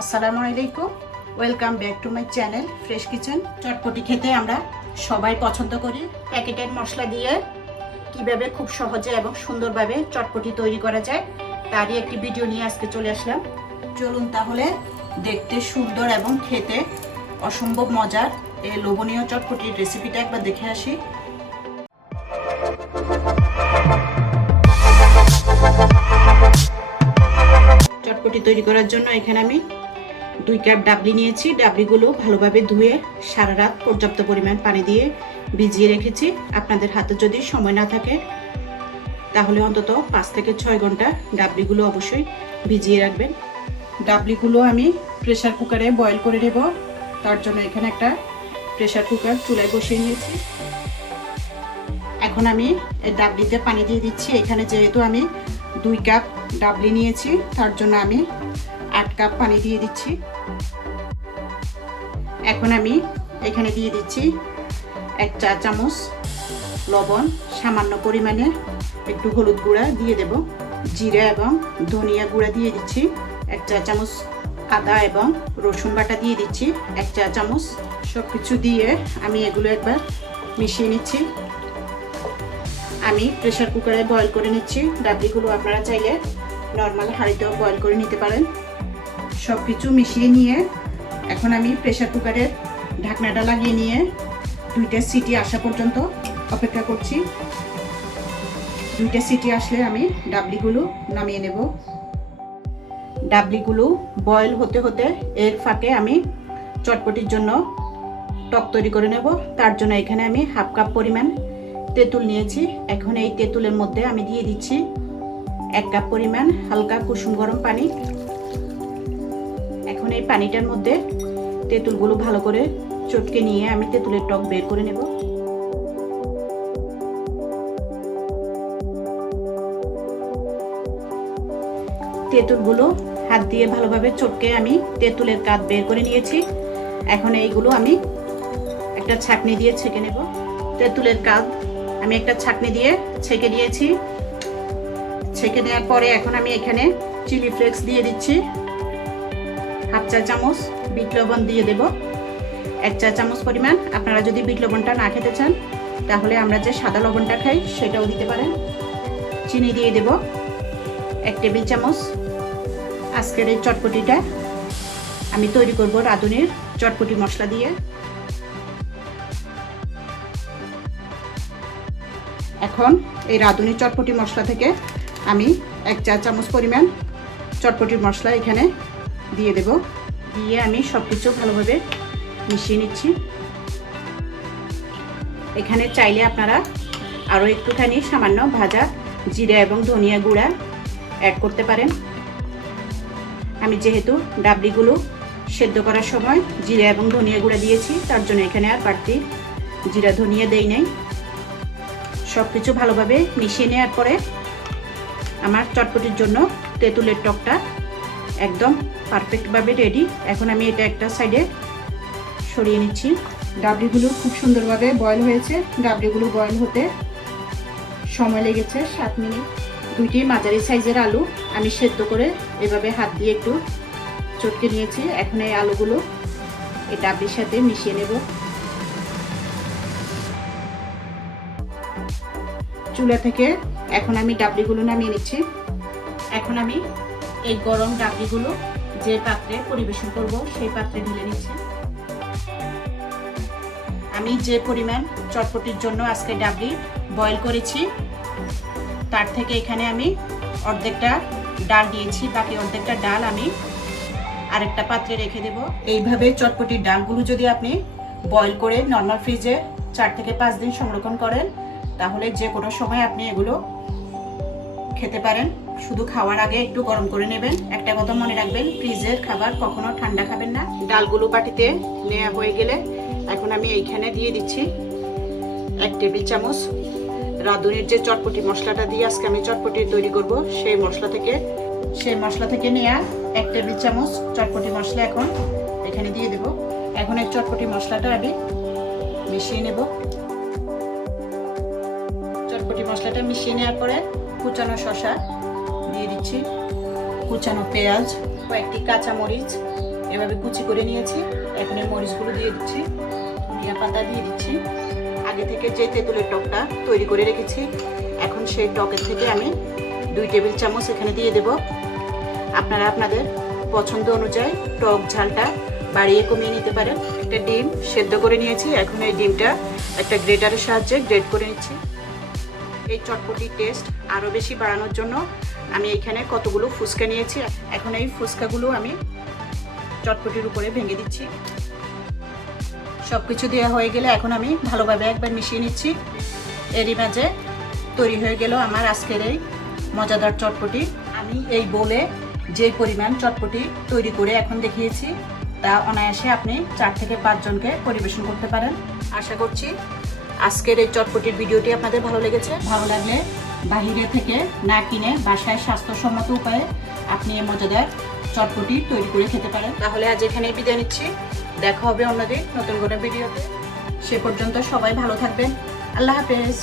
আসসালামু আলাইকুম, welcome back to my channel Fresh Kitchen. Chotpoti খেতে আমরা সবাই পছন্দ করি। প্যাকেটের মশলা দিয়ে কিভাবে খুব সহজে এবং সুন্দরভাবে চটপটি তৈরি করা যায় তারই একটি ভিডিও নিয়ে আজকে চলে আসলাম। চলুন তাহলে দেখতে সুন্দর এবং খেতে অসম্ভব মজার এই লোভনীয় চটপটির রেসিপিটা একবার দেখে আসি। চটপটি তৈরি করার জন্য এখানে আমি 2 কাপ ডাবলি নিয়েছি। ডাবলিগুলো ভালোভাবে ধুয়ে সারা রাত পর্যাপ্ত পরিমাণ পানি দিয়ে ভিজিয়ে রেখেছি। আপনাদের হাতে যদি সময় না থাকে তাহলে অন্তত 5 থেকে 6 ঘন্টা ডাবলিগুলো অবশ্যই ভিজিয়ে রাখবেন। ডাবলিগুলো আমি প্রেসার কুকারে বয়েল করে নেব। তার জন্য এখানে একটা প্রেসার কুকার চুলায় বসিয়ে নিয়েছি। এখন আমি এই ডাবলিতে পানি দিয়ে দিচ্ছি। এখানে যেহেতু আমি 2 কাপ ডাবলি নিয়েছি তার জন্য আমি 8 কাপ পানি দিয়ে দিচ্ছি। এখন আমি এখানে দিয়ে দিচ্ছি 1 চা চামচ লবণ, সামান্য পরিমাণে একটু হলুদ গুঁড়া দিয়ে দেব, জিরা এবং ধনিয়া গুঁড়া দিয়ে দিচ্ছি 1 চা চামচ, আদা এবং রসুন বাটা দিয়ে দিচ্ছি 1 চা চামচ। সব কিছু দিয়ে আমি এগুলো একবার মিশিয়ে নিচ্ছি। আমি প্রেসার কুকারে বয়েল করে নিচ্ছি ডাবলিগুলো। আপনারা চাইলে নর্মাল হাঁড়িতেও বয়েল করে নিতে পারেন। সব কিছু মিশিয়ে নিয়ে এখন আমি প্রেসার কুকারের ঢাকনাটা লাগিয়ে নিয়ে 2টা সিটি আসা পর্যন্ত অপেক্ষা করছি। 2টা সিটি আসলে আমি ডাবলিগুলো নামিয়ে নেব। ডাবলিগুলো বয়েল হতে হতে এর ফাঁকে আমি চটপটির জন্য টক তৈরি করে নেব। তার জন্য এখানে আমি 1/2 কাপ পরিমাণ তেঁতুল নিয়েছি। এখন এই তেঁতুলের মধ্যে আমি দিয়ে দিচ্ছি 1 কাপ পরিমাণ হালকা কুসুম গরম পানি। এখন এই পানিটার মধ্যে তেঁতুলগুলো ভালো করে চটকে নিয়ে আমি তেঁতুলের টক বের করে নেব। তেঁতুলগুলো হাত দিয়ে ভালোভাবে চটকে আমি তেঁতুলের কাঠ বের করে নিয়েছি। এখন এইগুলো আমি একটা ছাঁকনি দিয়ে ছেঁকে নেব। তেঁতুলের কাঠ আমি একটা ছাঁকনি দিয়ে ছেঁকে নিয়েছি। ছেঁকে নেওয়ার পরে এখন আমি এখানে চিলি ফ্লেক্স দিয়ে দিচ্ছি 1/2 চা চামচ, বিট লবণ দিয়ে দেব 1 চা চামচ পরিমাণ। আপনারা যদি বিট লবণটা না খেতে চান তাহলে আমরা যে সাদা লবণটা খাই সেটাও দিতে পারেন। চিনি দিয়ে দেব 1 টেবিল চামচ। আজকের এই চটপটিটা আমি তৈরি করব রাঁধুনির চটপটি মশলা দিয়ে। এখন এই রাঁধুনি চটপটি মশলা থেকে আমি 1 চা চামচ পরিমাণ চটপটির মশলা এখানে দিয়ে দেব। দিয়ে আমি সব কিছু ভালোভাবে মিশিয়ে নিচ্ছি। এখানে চাইলে আপনারা আরও একটুখানি সামান্য ভাজা জিরা এবং ধনিয়া গুঁড়া অ্যাড করতে পারেন। আমি যেহেতু ডাবলিগুলো সেদ্ধ করার সময় জিরা এবং ধনিয়া গুঁড়া দিয়েছি তার জন্য এখানে আর বাড়তি জিরা ধনিয়া দেই নাই। সব কিছু ভালোভাবে মিশিয়ে নেওয়ার পরে আমার চটপটির জন্য তেঁতুলের টকটা একদম পারফেক্টভাবে রেডি। এখন আমি এটা একটা সাইডে সরিয়ে নিচ্ছি। ডাবলিগুলো খুব সুন্দরভাবে বয়েল হয়েছে। ডাবলিগুলো বয়েল হতে সময় লেগেছে 7 মিনিট। 2টি মাঝারি সাইজের আলু আমি সেদ্ধ করে এভাবে হাত দিয়ে একটু চটকে নিয়েছি। এখন এই আলুগুলো এই ডাবলির সাথে মিশিয়ে নেব। চুলা থেকে এখন আমি ডাবলিগুলো নামিয়ে নিচ্ছি। এখন আমি এই গরম ডাবলিগুলো যে পাত্রে পরিবেশন করব সেই পাত্রে ঢেলে নিচ্ছি। আমি যে পরিমাণ চটপটির জন্য আজকে ডাবলি বয়েল করেছি তার থেকে এখানে আমি অর্ধেকটা ডাল দিয়েছি। বাকি অর্ধেকটা ডাল আমি আরেকটা পাত্রে রেখে দেব। এইভাবে চটপটির ডালগুলো যদি আপনি বয়েল করে নর্মাল ফ্রিজে 4 থেকে 5 দিন সংরক্ষণ করেন তাহলে যে কোনো সময় আপনি এগুলো খেতে পারেন। শুধু খাওয়ার আগে একটু গরম করে নেবেন। একটা কথা মনে রাখবেন, ফ্রিজের খাবার কখনো ঠান্ডা খাবেন না। ডালগুলো বাটিতে নেওয়া হয়ে গেলে এখন আমি এইখানে দিয়ে দিচ্ছি 1 টেবিল চামচ রাঁধুনির যে চটপটি মশলাটা দিয়ে আজকে আমি চটপটি তৈরি করব সেই মশলা থেকে নেওয়া 1 টেবিল চামচ চটপটি মশলা এখন এখানে দিয়ে দেব। এখন এই চটপটি মশলাটা আমি মিশিয়ে নেব। চটপটি মশলাটা মিশিয়ে নেওয়ার পরে কুচানো শসা দিয়ে দিচ্ছি, কুচানো পেঁয়াজ, কয়েকটি কাঁচামরিচ, এভাবে কুচি করে নিয়েছি। এখন এই মরিচগুলো দিয়ে দিচ্ছি, ধনিয়া পাতা দিয়ে দিচ্ছি। আগে থেকে যে তেঁতুলের টকটা তৈরি করে রেখেছি, এখন সেই টকের থেকে আমি 2 টেবিল চামচ এখানে দিয়ে দেব। আপনারা আপনাদের পছন্দ অনুযায়ী টক ঝালটা বাড়িয়ে কমিয়ে নিতে পারেন। একটা ডিম সেদ্ধ করে নিয়েছি, এখন এই ডিমটা একটা গ্রেটারের সাহায্যে গ্রেট করে নিচ্ছি। এই চটপটির টেস্ট আরও বেশি বাড়ানোর জন্য আমি এখানে কতগুলো ফুচকা নিয়েছি। এখন এই ফুচকাগুলো আমি চটপটির উপরে ভেঙে দিচ্ছি। সব কিছু দেওয়া হয়ে গেলে এখন আমি ভালোভাবে একবার মিশিয়ে নিচ্ছি। এরই মাঝে তৈরি হয়ে গেল আমার আজকের এই মজাদার চটপটি। আমি এই বোলে যে পরিমাণ চটপটি তৈরি করে এখন দেখিয়েছি, তা অনায়াসে আপনি 4 থেকে 5 জনকে পরিবেশন করতে পারেন। আশা করছি আজকের এই চটপটির ভিডিওটি আপনাদের ভালো লেগেছে। ভালো লাগলে বাহিরে থেকে না কিনে বাসায় স্বাস্থ্যসম্মত উপায়ে আপনি এই মজাদার চটপটি তৈরি করে খেতে পারেন। তাহলে আজ এখানেই বিদায় নিচ্ছি। দেখা হবে অন্যদিন নতুন কোনো ভিডিওতে। সে পর্যন্ত সবাই ভালো থাকবেন। আল্লাহ হাফেজ।